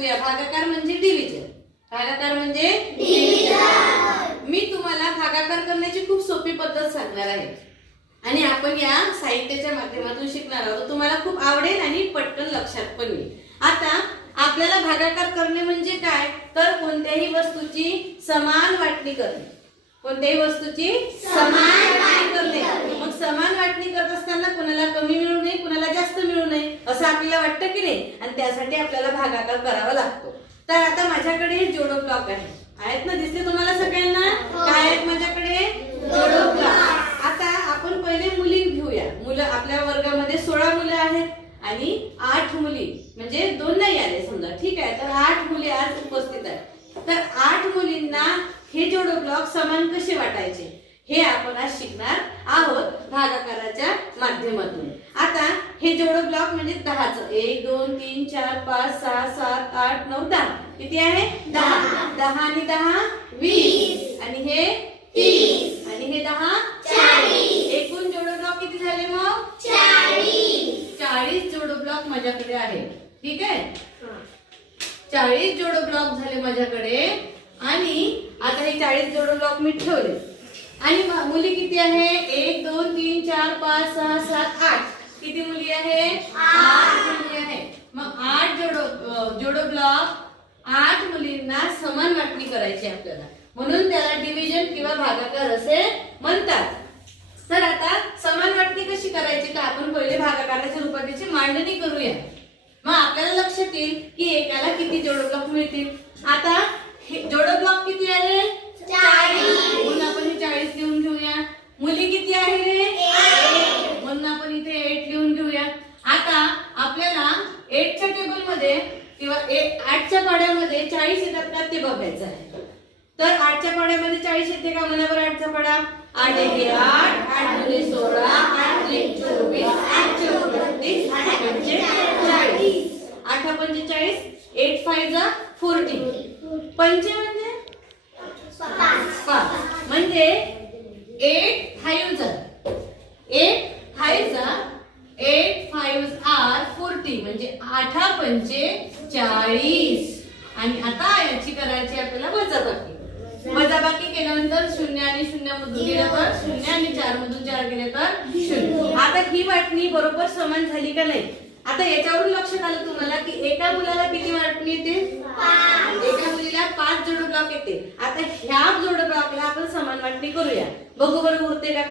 शिकूया. भागाकार म्हणजे डिव्हिजन. भागाकार म्हणजे डिव्हिजन. मी तुम्हाला भागाकार करण्याची खूप सोपी पद्धत सांगणार आहे आणि आपण या साहित्याच्या माध्यमातून शिकणार आहोत. तुम्हाला खूप आवडेल आणि पटकन लक्षात पण येईल. आता आपल्याला भागाकार करणे म्हणजे काय, तर कोणत्याही वस्तूची समान वाटणी करणे. कोणत्याही वस्तूची समान वाटणी करणे. मग समान वाटणी करत असताना कोणाला कमी मिळू नये, कोणाला जास्त मिळू नये असं आपल्याला वाटतं की नाही, आणि त्यासाठी आपल्याला भागाकार करावा लागतो. तर आता माझ्याकडे हे जोडो ब्लॉक आहेत ना, दिसले तुम्हाला सगळ्यांना? काय आहेत माझ्याकडे? जोडो ब्लॉक. आता आपण पहिले मुली घेऊया. मुलं आपल्या वर्गामध्ये 16 मुलं आहेत आणि 8 मुली, म्हणजे 2 नाही आले समजा, ठीक आहे. तर 8 मुली आज उपस्थित आहेत. तर 8 मुलींना हे जोडो ब्लॉक समान कसे वाटायचे हे आपण आज शिकणार आहोत भागाकाराच्या माध्यमातून. आता हे जोडो ब्लॉक म्हणजे 10चं 1 2 3 4 5 6 7 8 9 10 किती आहे? 10. 10 आणि 10 20 आणि हे 30 आणि हे 10 40. एकूण जोडो ब्लॉक किती झाले मग? 40 जोडो ब्लॉक माझ्याकडे आहे. ठीक आहे, 40 जोडो ब्लॉक झाले माझ्याकडे. आणि आता हे 40 जोडो ब्लॉक मी ठेवले. आणि मुली किती आहे? 1 2 3 4 5 6 7 8. किती मुली आहे? 8 मुली आहे. मग 8 जोडो ब्लॉक 8 मुलींना समान वाटणी करायची आपल्याला, म्हणून त्याला डिव्हिजन किंवा भागाकार असे म्हणतात. तर आता समान वाटणी कशी करायची, तर आपण पहिले भागाकाराच्या रूपात त्याची मांडणी करूया. मग आपल्याला लक्षात येईल की एकाला किती जोडो ब्लॉक मिळतील. आता हे जोडो ब्लॉक किती आले? 40. म्हणून आपण हे 40 लिहून घेऊया. मुली किती आहे रे? 8. म्हणून आपण इथे 8 लिहून घेऊया. आता आपल्याला 8च्या टेबल मध्ये किंवा 8च्या पाढ्यामध्ये 40 येतात का ते बघायचं आहे. तर 8च्या पाढ्यामध्ये 40 येते का? मला बरं 8चा पाढा. 8 1 8 8 2 16 8 1 24 8 4 32 8 5 40. 8 5 40 8 5 40. पंचे म्हणजे 5 म्हणजे 8 5 8 5 8 5 are 40 म्हणजे 8 पंचे 40. आणि आता याची करायची आपल्याला वजाबाकी. वजाबाकी केल्यानंतर 0 आणि 0 मधून गेलं तर 0 आणि 4 मधून 4 गेले तर 0. आता ही वाटणी बरोबर समान झाली का नाही? आता याच्यावरून लक्षात आलं तुम्हाला की एका मुलाला किती वाटणी येते? 5. एका मुलीला 5 जोडो ब्लॉक येते. आता ह्या जोडो ब्लॉकला आपण समान वाटणी करूया. बघू बरं उरते का?